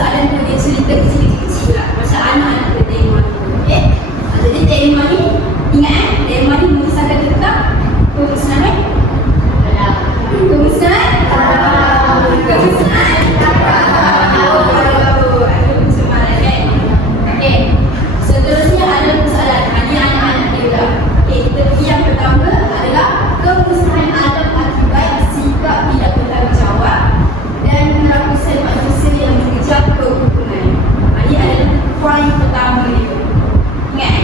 soalan tu dia cerita kecil-kecil lah, macam anak-anak dia tema tu. Okay? Jadi tema ni, ingat tema ni mengisahkan tentang kemusnahan kemusnahan seterusnya ada soalan. Ini anak-anak dia dah. Tetapi yang pertama adalah kemusnahan alam akibat sikap tidak bertanggungjawab dan penghapusan manusia yang mengejar keuntungan. Ini adalah poin pertama dia. Ingat,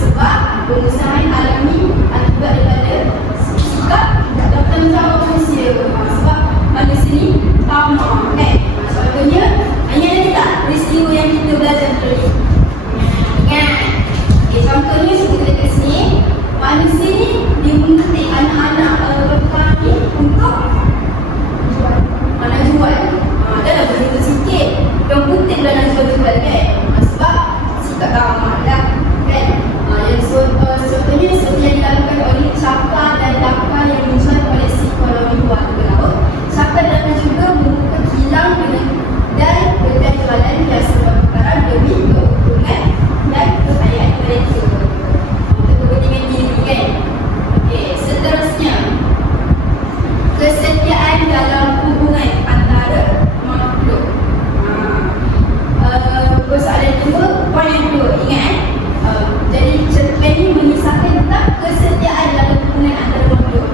sebab kemusnahan alam ni akibat daripada sikap tidak bertanggungjawab manusia. Sebab manusia ni tamak, kan? Contohnya, ini ada tak peristiwa yang kita belajar tadi? Ingat. Contohnya kita dekat sini, manusia ni dia mengetik anak-anak perempuan ni untuk nak jual. Dah lah berbeza sikit. Yang putih dah nak jual-jual, kan? Sebab sikap tamak lah, kan? Yang contohnya seperti yang dilakukan oleh Cakar dan Dakar yang dijual oleh si koloni luar ke laut. Cakar dan Dakar juga membuka kilang dan kedai jualan yang serba perkara demi keuntungan dan kekayaan mereka. Untuk kepentingan diri, kan? Okey, seterusnya kesetiaan dalam hubungan antara makhluk. Soalan kedua, poin yang kedua, ingat. Jadi cerpen ini mengisahkan tentang kesetiaan dalam hubungan antara makhluk.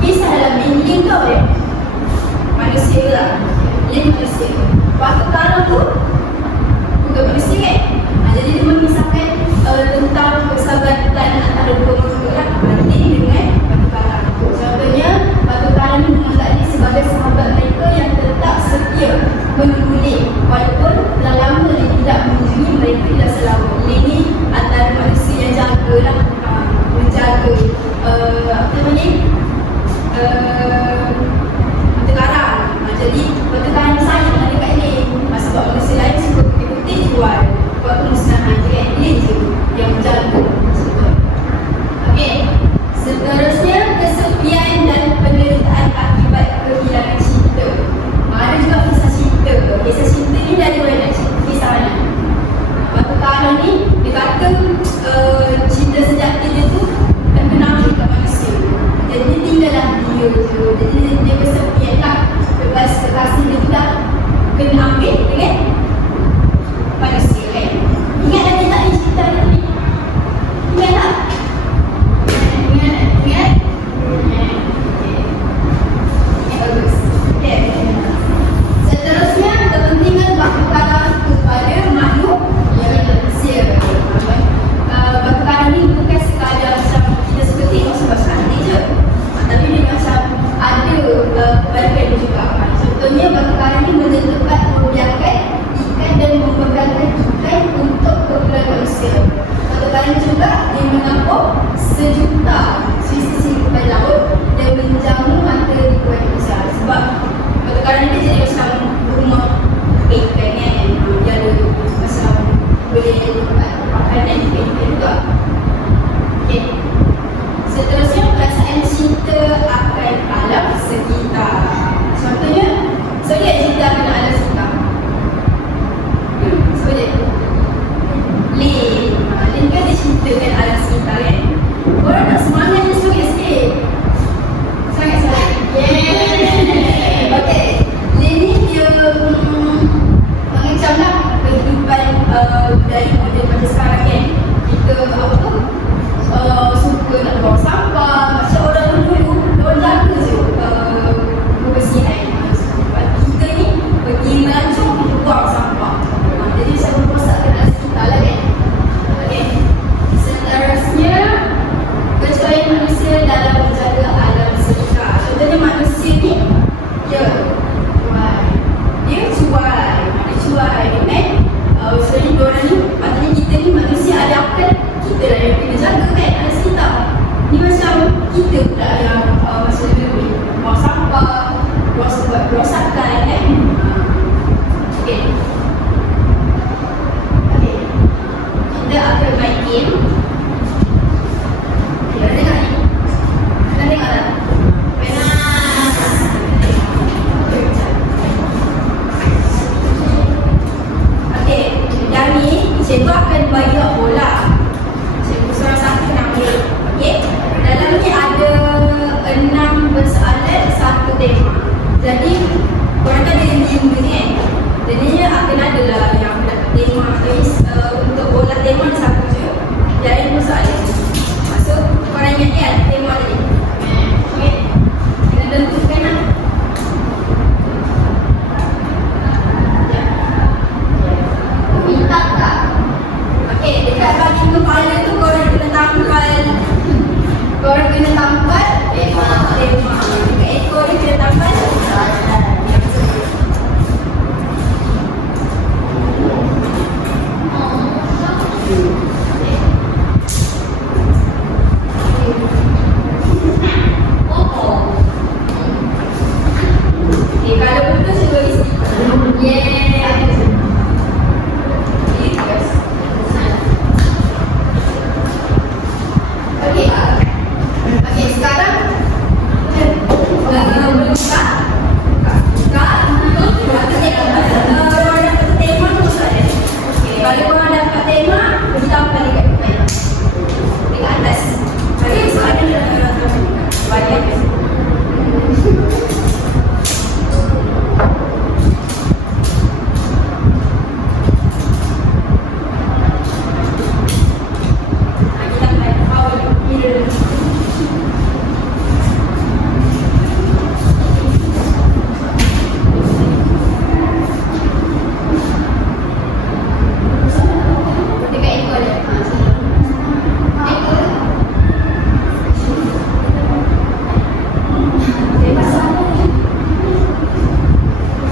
Kisah dalam ini kau ya, manusia lah. Ini manusia. Waktu sekarang tu bukan manusia, kan? Jadi dia mengisahkan tentang persahabatan antara dua makhluk lah. Ini dengan batu karang. Contohnya, batu karang ini menganggap dia sebagai sahabat mereka yang tetap setia menunggu walaupun telah lama dia tidak mengunjungi mereka tidak selama. Ini antara manusia yang jaga lah, menjaga apa namanya, batu karang. Jadi batu karang sayang lah dekat ni, sebab manusia lain suka putih-putih jual buat kemusnahan je, kan? Dia je yang menjaga. Okey, seterusnya kesepian dan penderitaan akibat kehilangan cinta. Ada juga kisah cinta. Kisah cinta ni dari mana? Kisah mana? Batu karang ni dia kata cinta sejati dia tu dah kena ambil kat manusia. Jadi tinggallah dia je. Jadi dia kesepian lah. Lepas kekasih dia tu dah kena ambil dengan manusia, kan? Ingat lagi tak ni cerita ni? Ingat tak? Ingat? Bagus. Okay. Seterusnya, kepentingan batu karang kepada makhluk yang manusia. Batu karang ni bukan sekadar macam kita suka tengok sebab cantik je, tapi dia macam ada kebaikan dia juga. Contohnya, batu karang ni menentukan membiarkan ikan dan membebaskan ikan untuk keperluan manusia. Batu karang juga dia menampung sejuta sisi kepada laut dan menjamu mata di kuat besar. Sebab batu karang ni jadi macam rumah ikan, kan? Dia ada macam boleh tempat makanan ikan juga. Okay. Seterusnya, perasaan cinta akan alam sekitar. Contohnya, lihat cerita akan alam sekitar. Boleh? Lin kan dia ceritakan alam sekitar, kan? Korang nak semangat je sikit-sikit. Sangat-sangat. Yeah. Okay. Lin ni dia mengecamlah kehidupan dari model macam sekarang, kan? Kita apa tu? Suka nak buang sampah. Macam orang dulu, orang jaga je kebersihan. Kita ni pergi melancong, kita buang sampah. Jadi macam merosakkan alam sekitar lah, kan? Okay. Seterusnya, kecuali manusia dalam menjaga alam sekitar. Contohnya manusia ni, dia jual, kan? Sebenarnya diorang ni, patutnya kita ni manusia ada akal, kita lah yang kena jaga, kan? Alam sekitar. Ni macam kita pula yang macam lebih buang sampah, buat kerosakan, kan? Okay. Kita akan main game. Kita tengok ni. Kita tengok tak? Penas.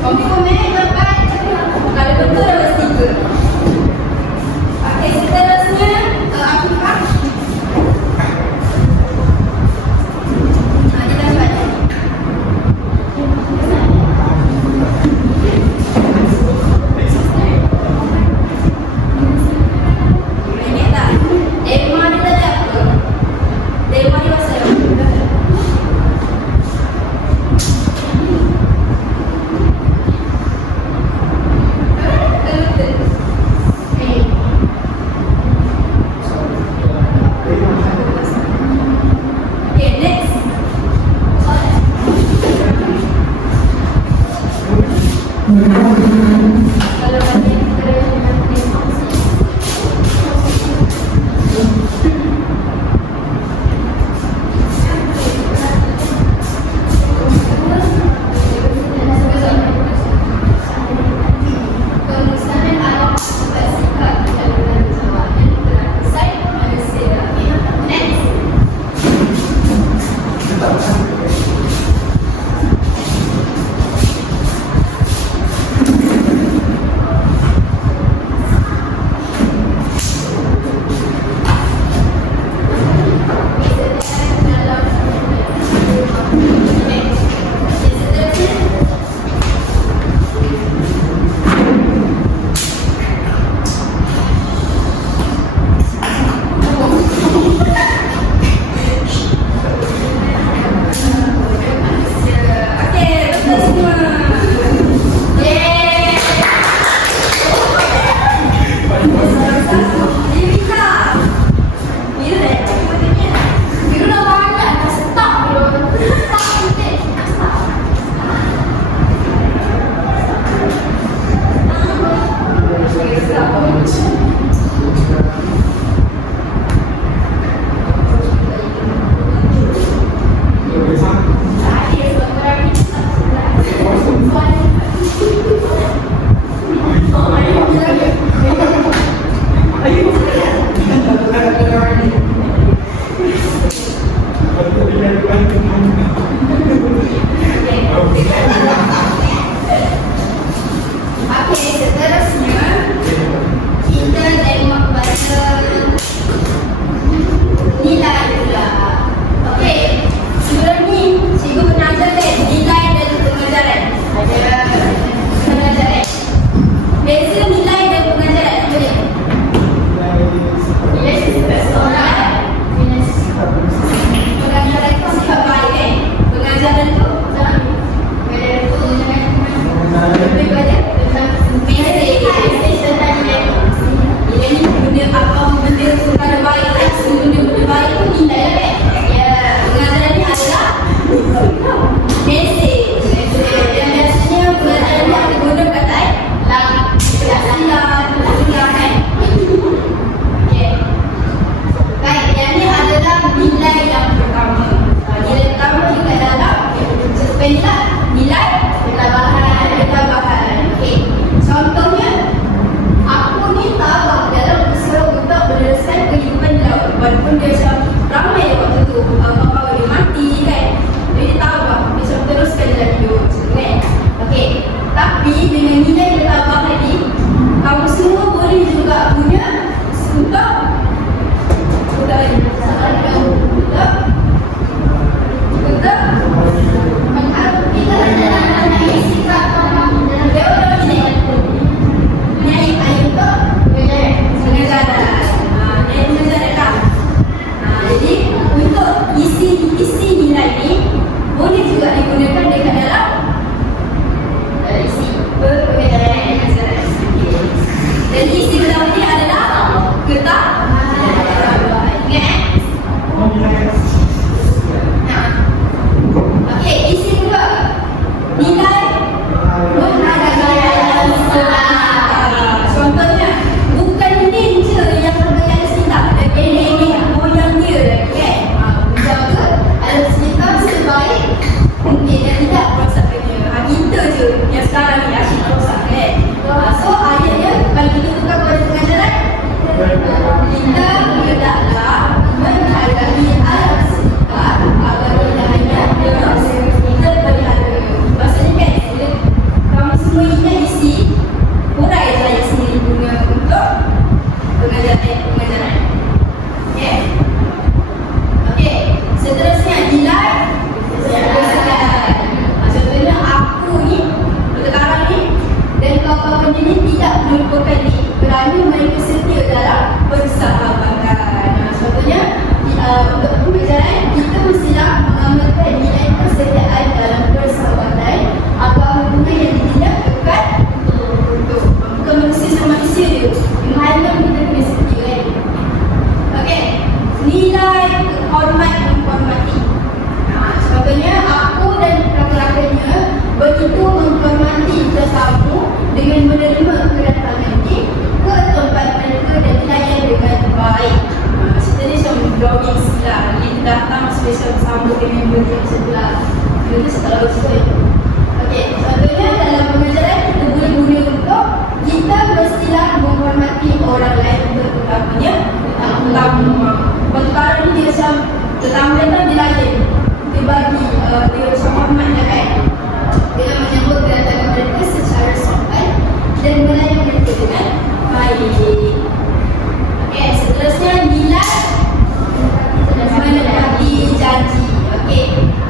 Confirm dapat. Kalau betul dapat stiker. Okey, seterusnya Afifah. Dia dapat. Ingat tak? Tema dia tadi apa? Tema dia pasal apa? Okay, next. Kalau bagi kemusahan alam akibat sikap dan bertanggungjawab yang teraksai manusia. Okay, next. Okey, seterusnya kita tengok pada nilai pula. Okey, sebelum ni cikgu pernah ajar kan nilai dan pengajaran. Ada pengajaran. Beza nilai dan pengajaran apa dia? Nilai sifat seorang. Pengajaran tu sifat baik kan? Pengajaran tu lebih banyak tentang mesej tentang nilai. Nilai ni benda apa benda perkara baik kan? Semua benda baik tu nilai lah kan? Ya, pengajaran ni adalah mesej. Dan biasanya pengajaran ni akan guna perkataan lah kan? Okay. Baik, yang ni adalah nilai yang pertama. Nilai pertama kita adalah inilah nilai pertambahan. Okey. Contohnya aku ni tabah dalam usaha untuk meneruskan kehidupan di laut. Walaupun dia macam ramai waktu tu kapal dia mati kan. Jadi tabah dia macam teruskan dalam hidup macam tu kan. Okey. Tapi dengan nilai bertambah tadi, kamu semua boleh juga punya untuk jadi untuk isi nilai ni boleh juga digunakan dekat dalam isi pengajaran. Dan isi pertama ni adalah getah. Okey, isi kedua nilai menghargai. Contohnya bukan nin je yang menghargai sekitar, tapi ini moyang dia kan. Menjaga alam sekitar sebaik mungkin dan tidak merosakkannya. Kita je yang sekarang ni asyik rosak kan. So ayatnya kalau kita tukar pada pengajaran, kita hendaklah menghargai alam sekitar agar kita hanya terpelihara. Maksudnya kan, kamu tidak melupakan diri, kerana mereka setia dalam persahabatan. Sebabnya untuk pembelajaran kita mestilah mengamalkan nilai persetiaan dalam persahabatan agar hubungan yang dibina kekal untuk bukan manusia sama manusia je. Mana kita kena setia kan. Okey, nilai hormat menghormati. Sebabnya aku dan rakan-rakannya begitu menghormati tetamu dengan menerima kedatangan ke tempat mereka dan dilayan dengan baik. Cerita ni macam drawing sila. Kita datang special bersama dengan member yang sebelah. Kita tak tahu cerita itu. Okey, contohnya dalam pengajaran kita boleh guna untuk kita mestilah menghormati orang lain untuk terutamanya tetamu. Perkara ni dia macam tetamu datang dilayan. Dia bagi dia macam hormat kan. Dia menyambut kedatangan mereka secara sopan dan melayan mereka dengan baik. Okey, seterusnya nilai menepati janji. Okey,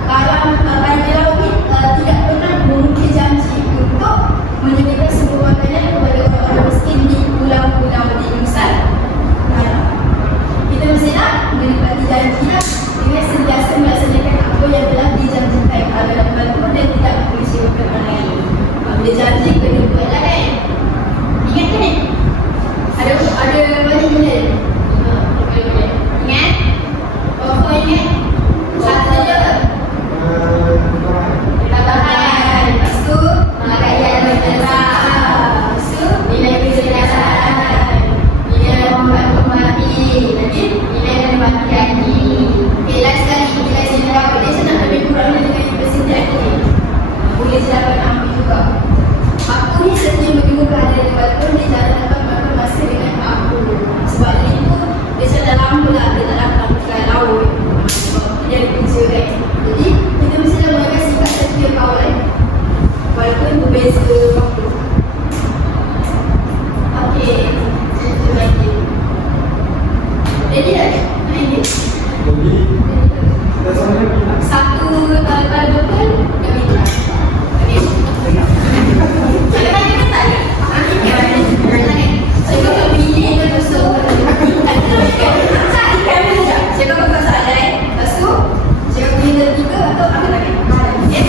kalau Raja Lawit tidak pernah mengukir janji untuk menyediakan sebuah makanan kepada orang-orang miskin di pulau-pulau di Nusantara. Kita mestilah menepati janji lah dengan sentiasa melaksanakan apa yang telah dijanjikan agar membantu dan tidak mengecewakan orang lain. Bila janji kena buat lah kan. Ingat kan ni? Ada banyak benda. Ingat? Kau ingat? Satu je. Tabahan. Lepas tu rakyat berjasa. Lepas tu nilai kecerdasan. Nilai menghormati. Lagi nilai menepati janji. Okay, last sekali nilai sejarah. Dia senang lebih kurang dengan universiti aku ni. Boleh silakan ambil juga. Aku ni setia menunggu kehadiran walaupun dia jarang dapat makan masa dengan aku. Sebab itu dia macam dah lama lah dia tak datang bukan laut. Sebab dia ada kerja kan. Jadi kita mesti dah mengajar sikap setia kawan walaupun berbeza waktu. Okey, itu lagi. Ready tak? Ready? Satu kalau betul dah minta. Okey. Saya tanya kan tak ya? Saya kata pilih ke tusuk. Saya kata masalah lepas tu saya pilih ketiga atau apa lagi? Okey.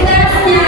Seterusnya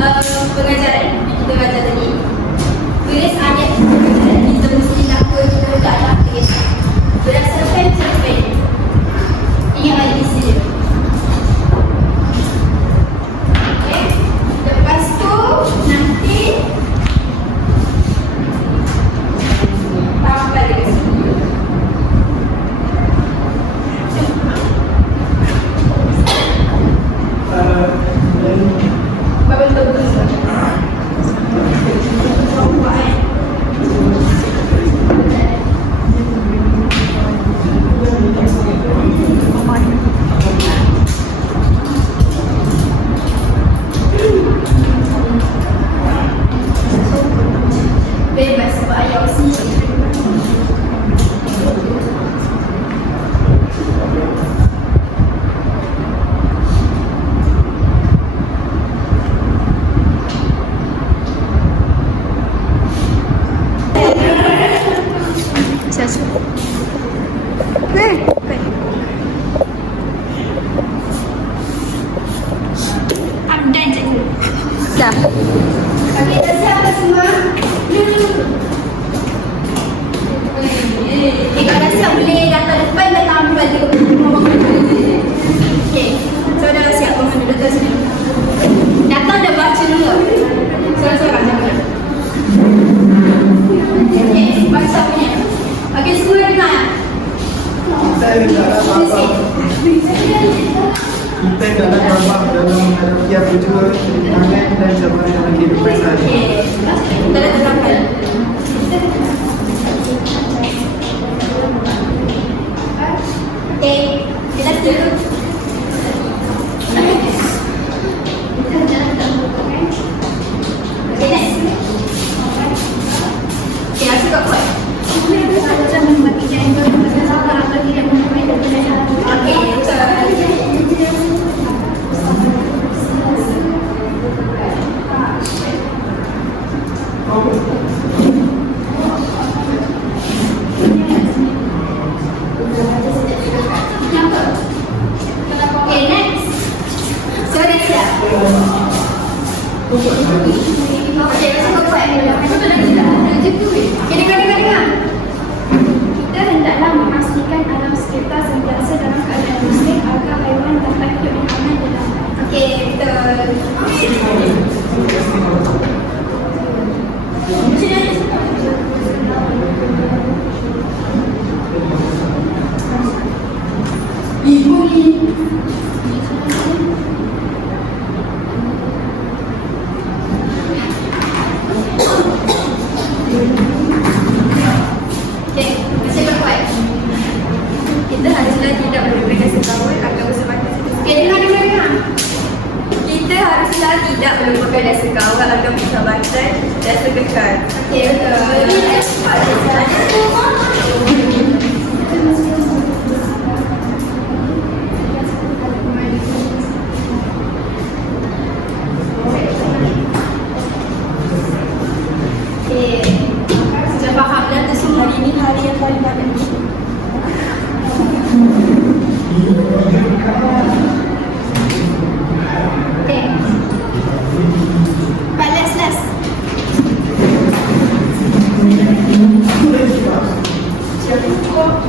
pengajaran yang kita belajar tadi. Tulis ayat pengajaran kita mesti lakukan juga dalam kereta berdasarkan cerpen. Ingat ayat isi dia. Okay. Lepas tu nanti tambah lagi sini. Betul-betul. Bebas sebab ayah sini. I'm done, cikgu. Dah. Okey, dah siap dah semua? Okay, kalau dah siap boleh datang depan dan tampal je. Okay, so dah siap Mama duduk atas sini. Datang dah baca dulu. Sorang-sorang jangan. Okay, baca punya. Okay, semua dengar. Saya tak ada apa-apa. Kita tak ada apa-apa dalam menghadapi apa juga tangan dan cabaran dalam kehidupan saya. Okay, kita dah terangkan. Okay, kita duduk. Okay, next. Okay, aku kat kuat. Okay, okay, next. So, dah siap. Okay, masuk ke kuat. Okay, dengar. Kita hendaklah memastikan alam sekitar sentiasa dalam keadaan bersih agar haiwan dapat hidup yang aman dalam. Okay, betul. Ibu ni. Okay, masih berkuat. Kita haruslah tidak melupakan sekawan agar bersemakin. Okay, dengar. Kita haruslah tidak melupakan rasa kawal agar persahabatan dan kekal. Okay, betul. Okay, sudah faham dah tu semua. Hari ni hari yang paling penting. Okay. But last.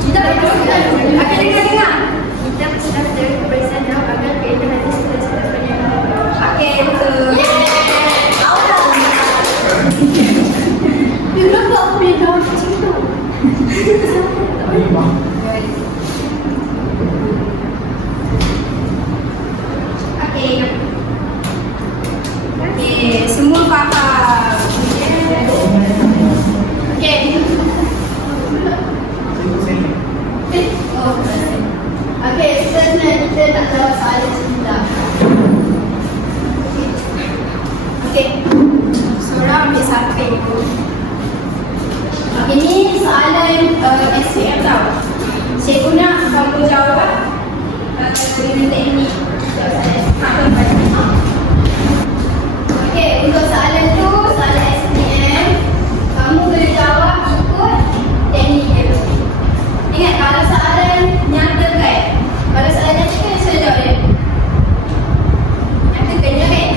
Kita akan dengar. Kita mestilah mencari kebersihan dalam agar keindahan cita-cita penyanyi. Okay, betul. Kenapa aku punya kawan macam tu? Okay, semua faham. Okay. Okay, seterusnya kita nak jawab soalan sebentar. Okay, seorang ambil satu. Okay, ni soalan SPM tau. Cikgu nak kamu jawab dengan teknik okay, untuk soalan tu, soalan SPM, kamu boleh jawab ikut teknik dia. Ingat, kalau soalan nyata kan, kalau soalan nyata kan, saya jawab dia. Nyata kan, ya kan?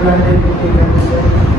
telah dibuktikan